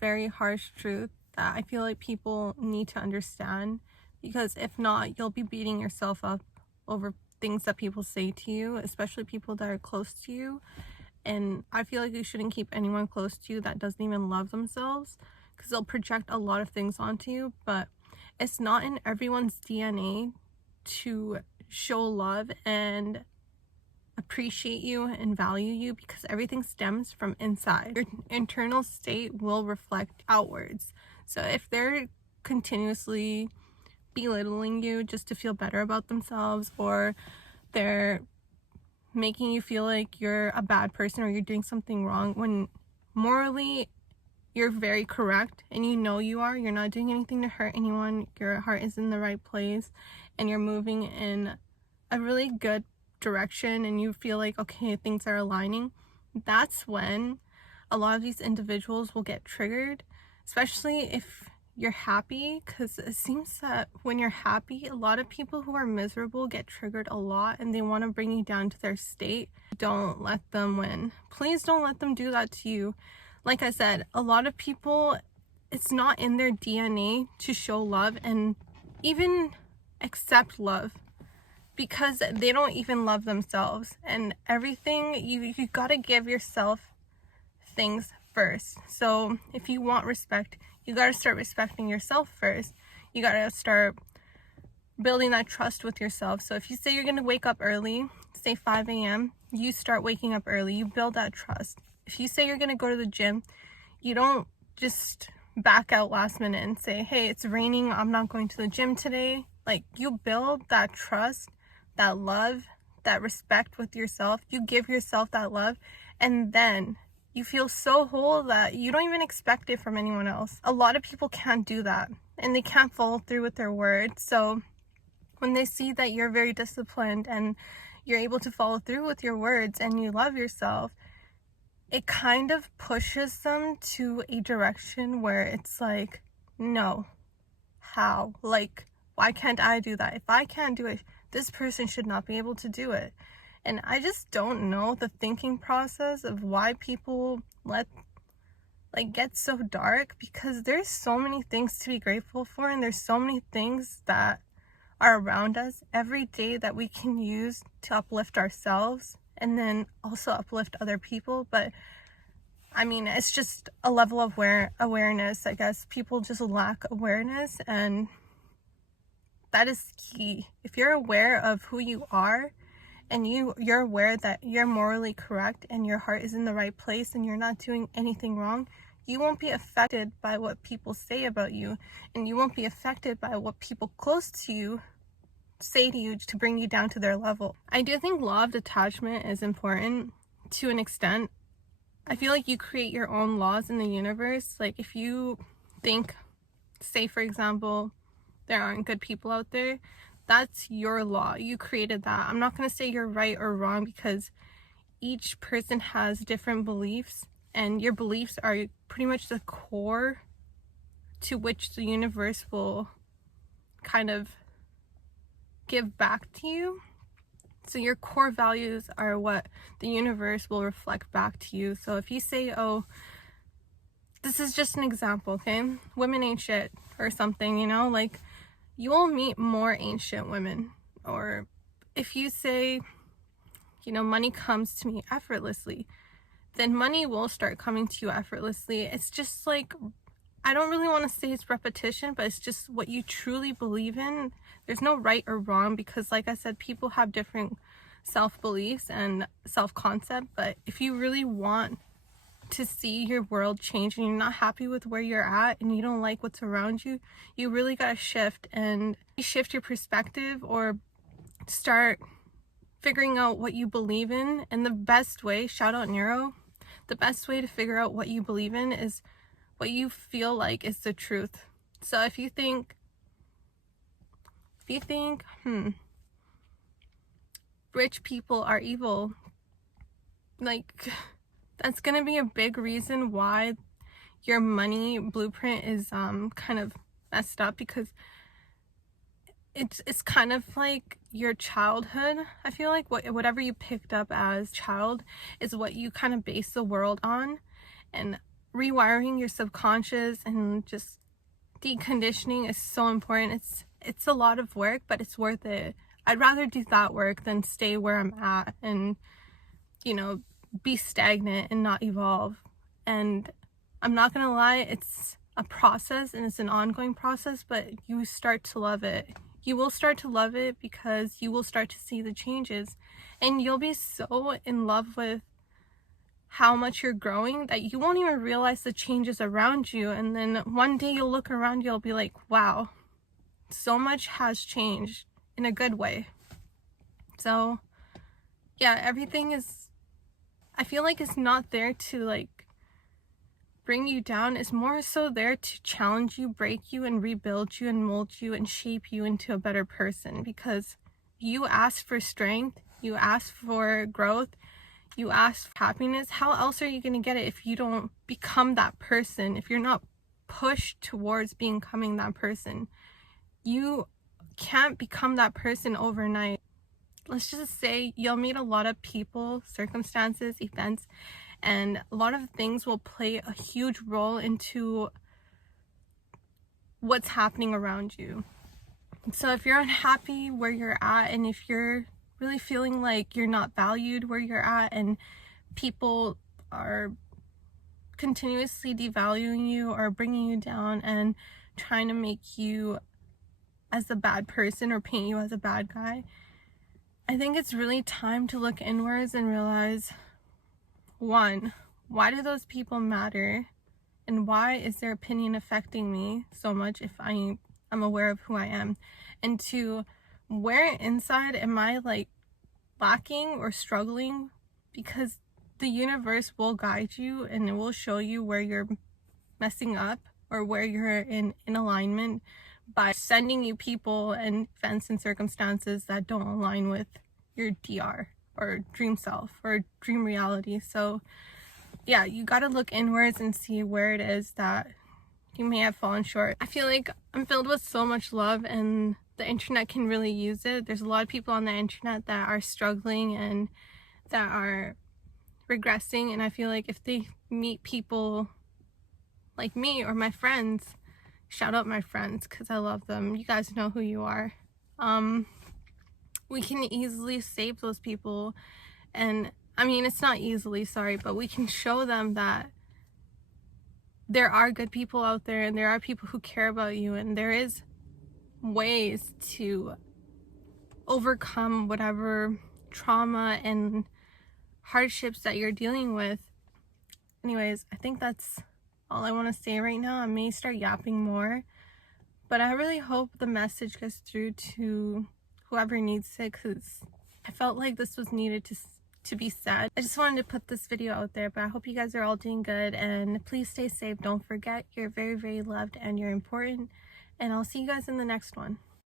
very harsh truth that I feel like people need to understand, because if not, you'll be beating yourself up over things that people say to you, especially people that are close to you. And I feel like you shouldn't keep anyone close to you that doesn't even love themselves, because they'll project a lot of things onto you. But it's not in everyone's DNA to show love and appreciate you and value you, because everything stems from inside. Your internal state will reflect outwards. So if they're continuously belittling you just to feel better about themselves, or they're making you feel like you're a bad person or you're doing something wrong, when morally you're very correct and you know you're not doing anything to hurt anyone, your heart is in the right place, and you're moving in a really good direction, and you feel like, okay, things are aligning, that's when a lot of these individuals will get triggered, especially if you're happy, because it seems that when you're happy, a lot of people who are miserable get triggered a lot and they want to bring you down to their state. Don't let them win. Please don't let them do that to you. Like I said, a lot of people, it's not in their DNA to show love and even accept love, because they don't even love themselves. And everything, you gotta give yourself things first. So if you want respect, you gotta start respecting yourself first. You gotta start building that trust with yourself. So if you say you're gonna wake up early, say 5 a.m., you start waking up early. You build that trust. If you say you're gonna go to the gym, you don't just back out last minute and say, hey, it's raining, I'm not going to the gym today. Like, you build that trust, that love, that respect with yourself. You give yourself that love, and then you feel so whole that you don't even expect it from anyone else. A lot of people can't do that, and they can't follow through with their words. So when they see that you're very disciplined and you're able to follow through with your words and you love yourself, it kind of pushes them to a direction where it's like, no, how? Like, why can't I do that? If I can't do it, this person should not be able to do it. And I just don't know the thinking process of why people get so dark, because there's so many things to be grateful for, and there's so many things that are around us every day that we can use to uplift ourselves and then also uplift other people. But I mean, it's just a level of awareness, I guess. People just lack awareness, and that is key. If you're aware of who you are, and you're aware that you're morally correct and your heart is in the right place and you're not doing anything wrong, you won't be affected by what people say about you, and you won't be affected by what people close to you say to you to bring you down to their level. I do think law of detachment is important to an extent. I feel like you create your own laws in the universe. Like, if you think, say for example, there aren't good people out there, that's your law. You created that. I'm not going to say you're right or wrong, because each person has different beliefs, and your beliefs are pretty much the core to which the universe will kind of give back to you. So your core values are what the universe will reflect back to you. So if you say, oh, this is just an example, okay? Women ain't shit or something, like, you will meet more ancient women. Or if you say, money comes to me effortlessly, then money will start coming to you effortlessly. It's just like, I don't really want to say it's repetition, but it's just what you truly believe in. There's no right or wrong, because like I said, people have different self-beliefs and self-concept. But if you really want to see your world change and you're not happy with where you're at and you don't like what's around you, you really gotta shift your perspective, or start figuring out what you believe in. And the best way, shout out Neuro, the best way to figure out what you believe in is what you feel like is the truth. So if you think rich people are evil, like, that's gonna be a big reason why your money blueprint is kind of messed up, because it's kind of like your childhood. I feel like whatever you picked up as child is what you kind of base the world on. And rewiring your subconscious and just deconditioning is so important. It's a lot of work, but it's worth it. I'd rather do that work than stay where I'm at and, you know, be stagnant and not evolve. And I'm not gonna lie, it's a process and it's an ongoing process, but you start to love it. You will start to love it because you will start to see the changes, and you'll be so in love with how much you're growing that you won't even realize the changes around you. And then one day you'll look around, you'll be like, wow, so much has changed in a good way. So yeah, everything is, I feel like it's not there to like bring you down. It's more so there to challenge you, break you, and rebuild you and mold you and shape you into a better person, because you asked for strength, you asked for growth, you ask for happiness. How else are you going to get it if you don't become that person? If you're not pushed towards becoming that person, you can't become that person overnight. Let's just say you'll meet a lot of people, circumstances, events, and a lot of things will play a huge role into what's happening around you. So if you're unhappy where you're at, and if you're really feeling like you're not valued where you're at, and people are continuously devaluing you or bringing you down and trying to make you as a bad person or paint you as a bad guy, I think it's really time to look inwards and realize, one, why do those people matter? And why is their opinion affecting me so much if I'm aware of who I am? And two, where inside am I like lacking or struggling? Because the universe will guide you and it will show you where you're messing up or where you're in alignment by sending you people and events and circumstances that don't align with your DR or dream self or dream reality. So yeah, you got to look inwards and see where it is that you may have fallen short. I feel like I'm filled with so much love, and the internet can really use it. There's a lot of people on the internet that are struggling and that are regressing, and I feel like if they meet people like me or my friends, shout out my friends because I love them, you guys know who you are, we can easily save those people. And I mean, it's not easily, sorry, but we can show them that there are good people out there and there are people who care about you, and there is ways to overcome whatever trauma and hardships that you're dealing with. Anyways, I think that's all I want to say right now. I may start yapping more, but I really hope the message gets through to whoever needs it, because I felt like this was needed to be said. I just wanted to put this video out there, but I hope you guys are all doing good, and please stay safe. Don't forget, you're very, very loved and you're important, and I'll see you guys in the next one.